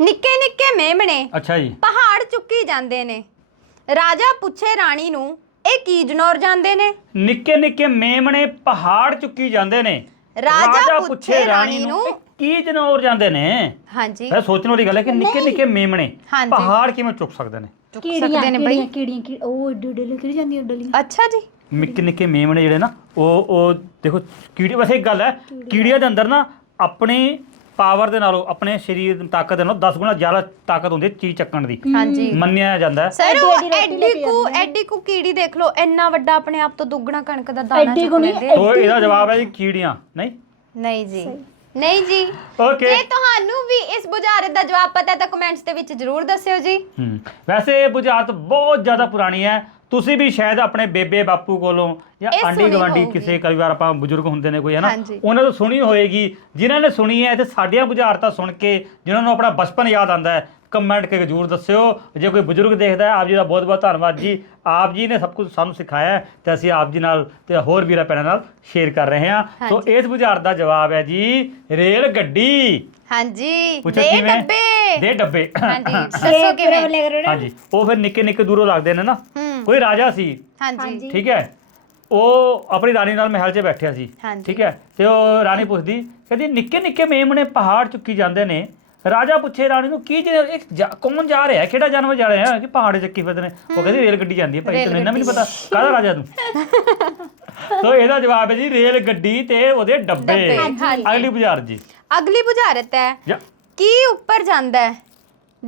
ਨਿੱਕੇ ਨਿੱਕੇ ਮੇਮਣੇ ਅੱਛਾ ਜੀ ਪਹਾੜ ਚੁੱਕੀ ਜਾਂਦੇ ਨੇ ਰਾਜਾ ਪੁੱਛੇ ਰਾਣੀ ਨੂੰ ਇਹ ਕੀ ਜਨੌਰ ਜਾਂਦੇ ਨੇ ਨਿੱਕੇ ਨਿੱਕੇ ਮੇਮਣੇ ਪਹਾੜ ਚੁੱਕੀ ਜਾਂਦੇ ਨੇ ਰਾਜਾ ਪੁੱਛੇ ਰਾਣੀ ਨੂੰ ਕੀ ਜਨੌਰ ਜਾਂਦੇ ਨੇ ਹਾਂਜੀ ਮੈਂ ਸੋਚਣ ਵਾਲੀ ਗੱਲ ਹੈ ਕਿ ਨਿੱਕੇ ਨਿੱਕੇ ਮੇਮਣੇ ਪਹਾੜ ਕਿਵੇਂ ਚੁੱਕ ਸਕਦੇ ਨੇ ਚੁੱਕ ਸਕਦੇ ਨੇ ਬਈ ਕਿਹੜੀਆਂ ਕੀ ਉਹ ਡੁੱਡੇ ਕਿਹੜੀ ਲੁਕੜੀ ਜਾਂਦੀਆਂ ਡੁੱਡਲੀਆਂ ਅੱਛਾ ਜੀ ਨਿੱਕੇ ਨਿੱਕੇ ਮੇਮਣੇ ਜਿਹੜੇ ਨਾ ਉਹ ਉਹ ਦੇਖੋ ਕੀੜੀ ਵਸੇ ਇੱਕ ਗੱਲ ਹੈ ਕੀੜੀਆਂ ਦੇ ਅੰਦਰ ਨਾ ਆਪਣੇ ਪਾਵਰ ਦੇ ਨਾਲੋਂ ਆਪਣੇ ਸਰੀਰ ਦੀ ਤਾਕਤ ਦੇ ਨਾਲੋਂ 10 ਗੁਣਾ ਜ਼ਿਆਦਾ ਤਾਕਤ ਹੁੰਦੀ ਚੀਜ਼ ਚੱਕਣ ਦੀ ਮੰਨਿਆ ਜਾਂਦਾ ਹੈ ਸਰ ਐਡੀ ਕੋ ਐਡੀ ਕੋ ਕੀੜੀ ਦੇਖ ਲਓ ਇੰਨਾ ਵੱਡਾ ਆਪਣੇ ਆਪ ਤੋਂ ਦੁੱਗਣਾ ਕਣਕ ਦਾ ਦਾਣਾ ਐਡੀ ਨਹੀਂ ਉਹ ਇਹਦਾ ਜਵਾਬ ਹੈ ਜੀ ਕੀੜੀਆਂ ਨਹੀਂ ਨਹੀਂ ਜੀ ਨਹੀਂ ਜੀ ਓਕੇ ਜੇ ਤੁਹਾਨੂੰ ਵੀ ਇਸ ਬੁਝਾਰਤ ਦਾ ਜਵਾਬ ਪਤਾ ਹੈ ਤਾਂ ਕਮੈਂਟਸ ਦੇ ਵਿੱਚ ਜ਼ਰੂਰ ਦੱਸਿਓ ਜੀ ਹੂੰ ਵੈਸੇ ਇਹ ਬੁਝਾਰਤ ਬਹੁਤ ਜ਼ਿਆਦਾ ਪੁਰਾਣੀ ਹੈ ਤੁਸੀਂ ਵੀ ਸ਼ਾਇਦ ਆਪਣੇ ਬੇਬੇ ਬਾਪੂ ਕੋਲੋਂ ਜਾਂ ਆਂਡੀ ਗਵਾਂਡੀ ਕਿਸੇ ਕਈ ਵਾਰ ਆਪਾਂ ਬਜ਼ੁਰਗ ਹੁੰਦੇ ਨੇ ਕੋਈ ਹੈ ਨਾ ਉਹਨਾਂ ਤੋਂ ਸੁਣੀ ਹੋਏਗੀ ਜਿਨ੍ਹਾਂ ਨੇ ਸੁਣੀ ਹੈ ਤੇ ਸਾਡੀਆਂ ਬੁਝਾਰਤਾ ਸੁਣ ਕੇ ਜਿਨ੍ਹਾਂ ਨੂੰ ਆਪਣਾ ਬਚਪਨ ਯਾਦ ਆਂਦਾ ਹੈ ਕਮੈਂਟ ਕਰਕੇ ਜ਼ਰੂਰ ਦੱਸਿਓ ਜੇ ਕੋਈ ਬਜ਼ੁਰਗ ਦੇਖਦਾ ਹੈ ਆਪ ਜੀ ਦਾ ਬਹੁਤ ਬਹੁਤ ਧੰਨਵਾਦ ਜੀ ਆਪ ਜੀ ਨੇ ਸਭ ਕੁਝ ਸਾਨੂੰ ਸਿਖਾਇਆ ਤੇ ਅਸੀਂ ਆਪ ਜੀ ਨਾਲ ਤੇ ਹੋਰ ਵੀਰਾਂ ਪੈਣਾਂ ਨਾਲ ਸ਼ੇਅਰ ਕਰ ਰਹੇ ਹਾਂ ਸੋ ਇਸ ਬੁਝਾਰਤ ਦਾ ਜਵਾਬ ਹੈ ਜੀ ਰੇਲ ਗੱਡੀ ਹਾਂਜੀ ਦੇ ਡੱਬੇ ਦੇ ਡੱਬੇ ਹਾਂਜੀ ਸੱਸੋ ਕਿਵੇਂ ਹਾਂਜੀ ਉਹ ਫਿਰ ਨਿੱਕੇ ਨਿੱਕੇ ਦੂਰੋਂ ਲੱਗਦੇ ਨੇ ਨਾ ਕੋਈ ਰਾਜਾ ਸੀ ਹਾਂਜੀ ਠੀਕ ਹੈ ਉਹ ਆਪਣੀ ਰਾਣੀ ਨਾਲ ਮਹਿਲ 'ਚ ਬੈਠਿਆ ਸੀ ਠੀਕ ਹੈ ਤੇ ਉਹ ਰਾਣੀ ਪੁੱਛਦੀ ਕਹਿੰਦੀ ਨਿੱਕੇ ਨਿੱਕੇ ਮੇਮਣੇ ਪਹਾੜ ਚੁੱਕੀ ਜਾਂਦੇ ਨੇ ਰਾਜਾ ਪੁੱਛੇ ਰਾਣੀ ਨੂੰ ਕੀ ਜੇ ਇੱਕ ਕੌਣ ਜਾ ਰਿਹਾ ਹੈ ਕਿਹੜਾ ਜਾਨਵਰ ਜਾ ਰਿਹਾ ਹੈ ਕਿ ਪਹਾੜ ਚੱਕੀ ਫਿਰਦੇ ਨੇ ਉਹ ਕਹਿੰਦੀ ਰੇਲ ਗੱਡੀ ਜਾਂਦੀ ਹੈ ਭਾਈ ਤੈਨੂੰ ਇਹਨਾਂ ਵੀ ਨਹੀਂ ਪਤਾ ਕਾਹਦਾ ਰਾਜਾ ਤੂੰ ਤੋ ਇਹਦਾ ਜਵਾਬ ਹੈ ਜੀ ਰੇਲ ਗੱਡੀ ਤੇ ਉਹਦੇ ਡੱਬੇ ਅਗਲੀ ਬੁਝਾਰਤ ਜੀ ਅਗਲੀ ਬੁਝਾਰਤ ਹੈ ਕੀ ਉੱਪਰ ਜਾਂਦਾ ਹੈ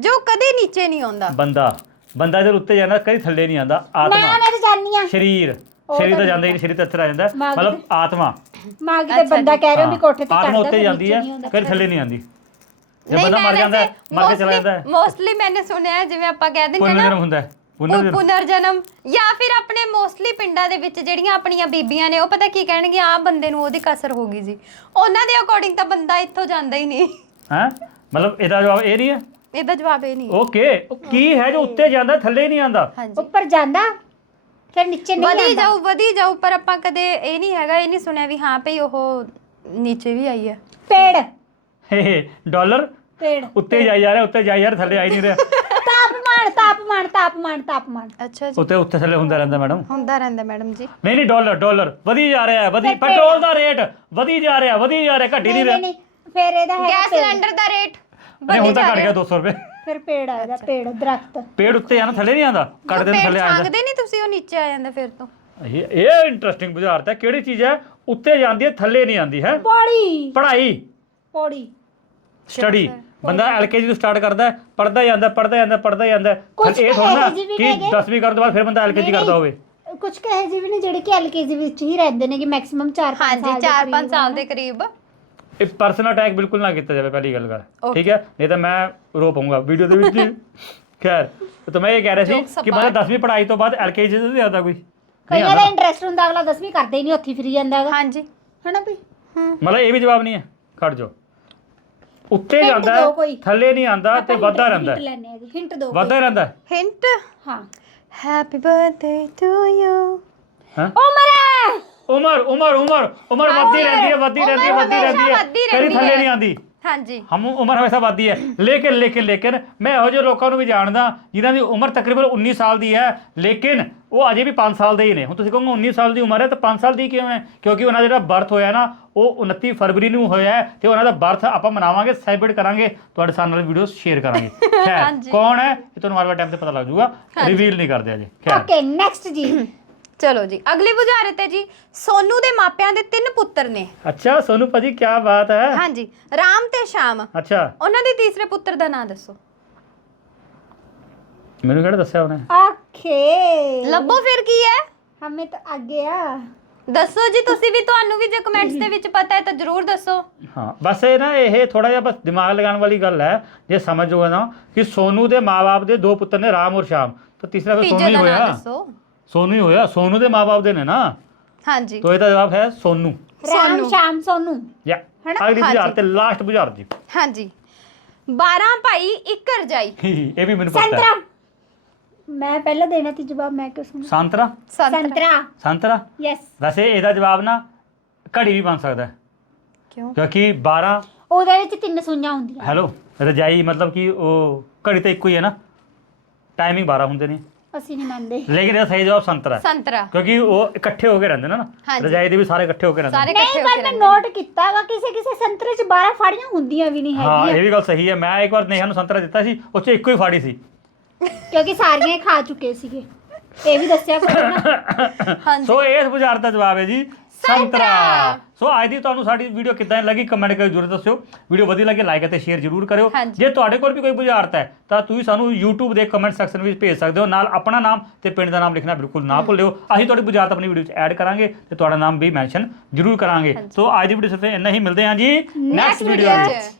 ਜੋ ਕਦੇ ਨੀਚੇ ਨਹੀਂ ਆਉਂਦਾ ਬੰਦਾ ਬੰਦਾ ਜਦ ਉੱਤੇ ਜਾਂਦਾ ਕਈ ਥੱਲੇ ਨਹੀਂ ਆਂਦਾ ਆਤਮਾ ਮੈਂ ਮੈਂ ਤਾਂ ਜਾਨੀ ਆ ਸਰੀਰ ਸਰੀਰ ਤਾਂ ਜਾਂਦਾ ਹੀ ਨਹੀਂ ਸਰੀਰ ਤੇ ਅਥਰ ਆ ਜਾਂਦਾ ਮਤਲਬ ਆਤਮਾ ਮਾਂ ਤੇ ਬੰਦਾ ਕਹਿ ਰਿਹਾ ਵੀ ਕੋਠੇ ਤੇ ਕਰਦਾ ਆਤਮਾ ਉੱਤੇ ਜਾਂਦੀ ਹੈ ਕਦੀ ਥੱਲੇ ਨਹੀਂ ਆਂਦੀ ਜੇ ਬੰਦਾ ਮਰ ਜਾਂਦਾ ਮਰ ਕੇ ਚਲਾ ਜਾਂਦਾ ਮੋਸਟਲੀ ਮੈਨੇ ਸੁਣਿਆ ਜਿਵੇਂ ਆਪਾਂ ਕਹਿ ਦਿੰਦੇ ਨਾ ਪੁਨਰਜਨਮ ਹੁੰਦਾ ਹੈ ਪੁਨਰਜਨਮ ਜਾਂ ਫਿਰ ਆਪਣੇ ਮੋਸਟਲੀ ਪਿੰਡਾਂ ਦੇ ਵਿੱਚ ਜਿਹੜੀਆਂ ਆਪਣੀਆਂ ਬੀਬੀਆਂ ਨੇ ਉਹ ਪਤਾ ਕੀ ਕਹਿਣਗੇ ਆ ਬੰਦੇ ਨੂੰ ਉਹਦੀ ਕਸਰ ਹੋ ਗਈ ਜੀ ਉਹਨਾਂ ਦੇ ਅਕੋਰਡਿੰਗ ਤਾਂ ਬੰਦਾ ਇੱਥੋਂ ਜਾਂਦਾ ਹੀ ਨਹੀਂ ਹੈ ਮਤਲਬ ਇਹਦਾ ਜਵਾਬ ਇਹ ਨਹੀਂ ਹੈ ਇਹ ਦਾ ਜਵਾਬ ਇਹ ਨਹੀਂ ਓਕੇ ਕੀ ਹੈ ਜੋ ਉੱਤੇ ਜਾਂਦਾ ਥੱਲੇ ਨਹੀਂ ਆਂਦਾ ਉੱਪਰ ਜਾਂਦਾ ਫਿਰ ਨੀਚੇ ਨਹੀਂ ਆਉਂਦਾ ਵਧੀ ਜਾਓ ਵਧੀ ਜਾਓ ਪਰ ਆਪਾਂ ਕਦੇ ਇਹ ਨਹੀਂ ਹੈਗਾ ਇਹ ਨਹੀਂ ਸੁਣਿਆ ਵੀ ਹਾਂ ਭਈ ਉਹ ਨੀਚੇ ਵੀ ਆਈ ਹੈ ਪੇੜ ਹੇ ਡਾਲਰ ਪੇੜ ਉੱਤੇ ਜਾਈ ਜਾ ਰਿਹਾ ਉੱਤੇ ਜਾਈ ਯਾਰ ਥੱਲੇ ਆਈ ਨਹੀਂ ਰਿਹਾ ਤਾਪਮਾਨ ਤਾਪਮਾਨ ਤਾਪਮਾਨ ਤਾਪਮਾਨ ਅੱਛਾ ਜੀ ਉੱਤੇ ਉੱਤੇ ਥੱਲੇ ਹੁੰਦਾ ਰਹਿੰਦਾ ਮੈਡਮ ਹੁੰਦਾ ਰਹਿੰਦਾ ਮੈਡਮ ਜੀ ਨਹੀਂ ਨਹੀਂ ਡਾਲਰ ਡਾਲਰ ਵਧੀ ਜਾ ਰਿਹਾ ਹੈ ਵਧੀ ਪੈਟਰੋਲ ਦਾ ਰੇਟ ਵਧੀ ਜਾ ਰਿਹਾ ਵਧੀ ਜਾ ਰਿਹਾ ਘੱਟੀ ਨਹੀਂ ਰਿਹਾ ਨਹੀਂ ਨਹੀਂ ਫੇਰ ਇਹਦਾ ਹੈ ਗੈਸ ਸਿਲੰਡਰ ਦਾ ਰੇਟ ਨਹੀਂ ਹੁਣ ਤਾਂ ਕੱਟ ਗਿਆ 200 ਰੁਪਏ ਫਿਰ ਪੇੜ ਆ ਗਿਆ ਪੇੜ ਦਰਖਤ ਪੇੜ ਉੱਤੇ ਆ ਨਾ ਥੱਲੇ ਨਹੀਂ ਆਂਦਾ ਕੱਢਦੇ ਨੇ ਥੱਲੇ ਆ ਜਾਂਦਾ ਪੇੜ ਛਾਂਗਦੇ ਨਹੀਂ ਤੁਸੀਂ ਉਹ ਨੀਚੇ ਆ ਜਾਂਦਾ ਫਿਰ ਤੋਂ ਇਹ ਇਹ ਇੰਟਰਸਟਿੰਗ ਬੁਝਾਰਤ ਹੈ ਕਿਹੜੀ ਚੀਜ਼ ਹੈ ਉੱਤੇ ਜਾਂਦੀ ਹੈ ਥੱਲੇ ਨਹੀਂ ਆਂਦੀ ਹੈ ਪੜ੍ਹਾਈ ਪੜ੍ਹਾਈ ਪੜ੍ਹੀ ਸਟੱਡੀ ਬੰਦਾ ਐਲਕੇਜੀ ਤੋਂ ਸਟਾਰਟ ਕਰਦਾ ਪੜਦਾ ਜਾਂਦਾ ਪੜਦਾ ਜਾਂਦਾ ਪੜਦਾ ਜਾਂਦਾ ਫਿਰ ਇਹ ਥੋੜਾ ਕਿ 10ਵੀਂ ਕਰਨ ਤੋਂ ਬਾਅਦ ਫਿਰ ਬੰਦਾ ਐਲਕੇਜੀ ਕਰਦਾ ਹੋਵੇ ਕੁਝ ਕਹੇ ਜੀ ਵੀ ਨਹੀਂ ਜਿਹੜੇ ਕਿ ਐਲਕੇਜੀ ਵਿੱਚ ਹੀ ਰਹਿੰਦੇ ਨੇ ਕਿ ਮੈਕਸਿਮਮ 4-5 ਸਾਲ ਹਾਂਜੀ 4-5 ਸਾਲ ਦੇ ਕਰੀਬ ਇਹ ਪਰਸਨਲ ਅਟੈਕ ਬਿਲਕੁਲ ਨਾ ਕੀਤਾ ਜਾਵੇ ਪਹਿਲੀ ਗੱਲ ਕਰ ਠੀਕ ਹੈ ਨਹੀਂ ਤਾਂ ਮੈਂ ਰੋ ਪਾਉਂਗਾ ਵੀਡੀਓ ਦੇ ਵਿੱਚ ਖੈਰ ਤਾਂ ਮੈਂ ਇਹ ਕਹਿ ਰਿਹਾ ਸੀ ਕਿ ਮੇਰਾ 10ਵੀਂ ਪੜਾਈ ਤੋਂ ਬਾਅਦ ਐਲਕੇਜੀ ਤੋਂ ਜ਼ਿਆਦਾ ਕੋਈ ਕਈਆਂ ਦਾ ਇੰਟਰਸਟ ਹੁੰਦਾ ਅਗਲਾ 10ਵੀਂ ਕਰਦੇ ਹੀ ਨਹੀਂ ਉੱਥੇ ਫਰੀ ਜਾਂਦਾ ਹੈਗਾ ਹਾਂਜੀ ਹੈਨਾ ਵੀ ਹਾਂ ਮਤਲਬ ਇਹ ਵੀ ਜਵਾਬ ਨਹੀਂ ਹੈ ਖੜ ਜਾ ਉੱਤੇ ਜਾਂਦਾ ਥੱਲੇ ਨਹੀਂ ਆਂਦਾ ਤੇ ਵੱਧਾ ਰਹਿੰਦਾ ਹਿੰਟ ਦੋ ਵੱਧਾ ਰਹਿੰਦਾ ਹਿੰਟ ਹਾਂ ਹੈਪੀ ਬਰਥਡੇ ਟੂ ਯੂ ਹਾਂ ਉਹ ਮਰੇ ਉਮਰ ਉਮਰ ਉਮਰ ਉਮਰ ਵੱਧਦੀ ਰਹਿੰਦੀ ਹੈ ਵੱਧਦੀ ਰਹਿੰਦੀ ਹੈ ਵੱਧਦੀ ਰਹਿੰਦੀ ਹੈ ਕਦੀ ਥੱਲੇ ਨਹੀਂ ਆਂਦੀ ਹਾਂਜੀ ਹਮ ਉਮਰ ਹਮੇਸ਼ਾ ਵੱਧਦੀ ਹੈ ਲੇਕਿਨ ਲੇਕਿਨ ਲੇਕਿਨ ਮੈਂ ਇਹੋ ਜਿਹੇ ਲੋਕਾਂ ਨੂੰ ਵੀ ਜਾਣਦਾ ਜਿਨ੍ਹਾਂ ਦੀ ਉਮਰ ਤਕਰੀਬਨ 19 ਸਾਲ ਦੀ ਹੈ ਲੇਕਿਨ ਉਹ ਅਜੇ ਵੀ 5 ਸਾਲ ਦੇ ਹੀ ਨੇ ਹੁਣ ਤੁਸੀਂ ਕਹੋਗੇ 19 ਸਾਲ ਦੀ ਉਮਰ ਹੈ ਤਾਂ 5 ਸਾਲ ਦੀ ਕਿਉਂ ਹੈ ਕਿਉਂਕਿ ਉਹਨਾਂ ਦਾ ਜਿਹੜਾ ਬਰਥ ਹੋਇਆ ਨਾ ਉਹ 29 ਫਰਵਰੀ ਨੂੰ ਹੋਇਆ ਤੇ ਉਹਨਾਂ ਦਾ ਬਰਥ ਆਪਾਂ ਮਨਾਵਾਂਗੇ ਸੈਲਿਬ੍ਰੇਟ ਕਰਾਂਗੇ ਤੁਹਾਡੇ ਸਾਹਮਣੇ ਵੀਡੀਓ ਸ਼ੇਅਰ ਕਰਾਂਗੇ ਖੈਰ ਕੌਣ ਹੈ ਇਹ ਤੁਹਾਨੂੰ ਵਾਰ-ਵਾਰ ਟਾਈਮ ਤੇ ਪਤਾ ਲੱਗ ਜਾਊਗਾ ਰਿਵੀਲ ਨਹੀਂ ਕਰਦੇ ਅਜੇ ਖੈਰ ਓਕੇ ਨੈਕਸਟ ਜੀ ਚਲੋ ਜੀ ਅਗਲੀ ਬੁਝਾਰਤ ਹੈ ਜੀ ਸੋਨੂ ਦੇ ਮਾਪਿਆਂ ਦੇ ਤਿੰਨ ਪੁੱਤਰ ਨੇ ਅੱਛਾ ਸੋਨੂ ਭਾਜੀ ਕੀ ਬਾਤ ਹੈ ਹਾਂਜੀ ਰਾਮ ਤੇ ਸ਼ਾਮ ਅੱਛਾ ਉਹਨਾਂ ਦੇ ਤੀਸਰੇ ਪੁੱਤਰ ਦਾ ਨਾਮ ਦੱਸੋ ਮੈਨੂੰ ਕਿਹੜਾ ਦੱਸਿਆ ਉਹਨੇ ਆਖੇ ਲੱਭੋ ਫਿਰ ਕੀ ਹੈ ਹਮੇ ਤਾਂ ਅੱਗੇ ਆ ਦੱਸੋ ਜੀ ਤੁਸੀਂ ਵੀ ਤੁਹਾਨੂੰ ਵੀ ਜੇ ਕਮੈਂਟਸ ਦੇ ਵਿੱਚ ਪਤਾ ਹੈ ਤਾਂ ਜਰੂਰ ਦੱਸੋ ਹਾਂ ਬਸ ਇਹ ਨਾ ਇਹ ਥੋੜਾ ਜਿਹਾ ਬਸ ਦਿਮਾਗ ਲਗਾਉਣ ਵਾਲੀ ਗੱਲ ਹੈ ਜੇ ਸਮਝੋਗੇ ਨਾ ਕਿ ਸੋਨੂ ਦੇ ਮਾਪੇ ਦੇ ਦੋ ਪੁੱਤਰ ਨੇ ਰਾਮ ਔਰ ਸ਼ਾਮ ਤਾਂ ਤੀਸਰਾ ਫਿਰ ਸੋਨੂ ਹੀ ਹੋਇਆ ਦੱਸੋ ਸੋਨੂ ਹੋਇਆ ਸੋਨੂ ਦੇ ਮਾਪੇ ਦੇ ਨੇ ਨਾ ਹਾਂਜੀ ਤੋਂ ਇਹਦਾ ਜਵਾਬ ਹੈ ਸੋਨੂ ਸੋਨੂ ਸ਼ਾਮ ਸੋਨੂ ਯਾ ਅਗਲੀ ਬੁਝਾਰ ਤੇ ਲਾਸਟ ਬੁਝਾਰ ਜੀ ਹਾਂਜੀ 12 ਭਾਈ ਇੱਕ ਰਜਾਈ ਇਹ ਵੀ ਮੈਨੂੰ ਪਤਾ ਸੰਤਰਾ ਮੈਂ ਪਹਿਲਾਂ ਦੇਣਾ ਸੀ ਜਵਾਬ ਮੈਂ ਕਿਉਂ ਸੁਣ ਸੰਤਰਾ ਸੰਤਰਾ ਸੰਤਰਾ ਯੈਸ ਵੈਸੇ ਇਹਦਾ ਜਵਾਬ ਨਾ ਘੜੀ ਵੀ ਬਣ ਸਕਦਾ ਕਿਉਂ ਕਿਉਂਕਿ 12 ਉਹਦੇ ਵਿੱਚ ਤਿੰਨ ਸੁਈਆਂ ਹੁੰਦੀਆਂ ਹੈਲੋ ਰਜਾਈ ਮਤਲਬ ਕਿ ਉਹ ਘੜੀ ਤਾਂ ਇੱਕੋ ਹੀ ਹੈ ਨਾ ਟਾਈਮਿੰਗ 12 ਹੁੰਦੇ ਨੇ ਅਸੀਂ ਨਹੀਂ ਮੰਨਦੇ ਲੇਕਿਨ ਇਹ ਸਹੀ ਜਵਾਬ ਸੰਤਰਾ ਸੰਤਰਾ ਕਿਉਂਕਿ ਉਹ ਇਕੱਠੇ ਹੋ ਕੇ ਰਹਿੰਦੇ ਨਾ ਰਜਾਈ ਦੇ ਵੀ ਸਾਰੇ ਇਕੱਠੇ ਹੋ ਕੇ ਰਹਿੰਦੇ ਸਾਰੇ ਨਹੀਂ ਪਰ ਮੈਂ ਨੋਟ ਕੀਤਾ ਵਾ ਕਿਸੇ ਕਿਸੇ ਸੰਤਰੇ ਚ 12 ਫਾੜੀਆਂ ਹੁੰਦੀਆਂ ਵੀ ਨਹੀਂ ਹੈਗੀਆਂ ਹਾਂ ਇਹ ਵੀ ਗੱਲ ਸਹੀ ਹੈ ਮੈਂ ਇੱਕ ਵਾਰ ਨੇਹਾ ਨੂੰ ਸੰਤਰਾ ਦਿੱਤਾ ਸੀ ਉਸ ਚ ਇੱਕੋ ਹੀ ਫਾੜੀ ਸੀ ਕਿਉਂਕਿ ਸਾਰੀਆਂ ਖਾ ਚੁੱਕੇ ਸੀਗੇ ਇਹ ਵੀ ਦੱਸਿਆ ਕੋਈ ਨਾ ਹਾਂਜੀ ਸੋ ਇਹ ਬੁਝਾਰਤਾ ਜਵਾਬ ਹੈ ਜੀ ਸੰਤਰਾ ਸੋ ਅੱਜ ਦੀ ਤੁਹਾਨੂੰ ਸਾਡੀ ਵੀਡੀਓ ਕਿਦਾਂ ਲੱਗੀ ਕਮੈਂਟ ਕਰਕੇ ਜ਼ਰੂਰ ਦੱਸਿਓ ਵੀਡੀਓ ਵਧੀਆ ਲੱਗੇ ਲਾਈਕ ਅਤੇ ਸ਼ੇਅਰ ਜ਼ਰੂਰ ਕਰਿਓ ਜੇ ਤੁਹਾਡੇ ਕੋਲ ਵੀ ਕੋਈ ਬੁਝਾਰਤ ਹੈ ਤਾਂ ਤੁਸੀਂ ਸਾਨੂੰ YouTube ਦੇ ਕਮੈਂਟ ਸੈਕਸ਼ਨ ਵਿੱਚ ਭੇਜ ਸਕਦੇ ਹੋ ਨਾਲ ਆਪਣਾ ਨਾਮ ਤੇ ਪਿੰਡ ਦਾ ਨਾਮ ਲਿਖਣਾ ਬਿਲਕੁਲ ਨਾ ਭੁੱਲਿਓ ਅਸੀਂ ਤੁਹਾਡੀ ਬੁਝਾਰਤ ਆਪਣੀ ਵੀਡੀਓ ਵਿੱਚ ਐਡ ਕਰਾਂਗੇ ਤੇ ਤੁਹਾਡਾ ਨਾਮ ਵੀ ਮੈਂਸ਼ਨ ਜ਼ਰੂਰ ਕਰਾਂਗੇ ਸੋ ਅੱਜ ਦੀ ਵੀਡੀਓ ਸਿਰਫ ਇੰਨਾ ਹੀ ਮਿਲਦੇ ਹਾਂ ਜੀ ਨੈਕਸਟ ਵੀਡੀਓ ਵਿੱਚ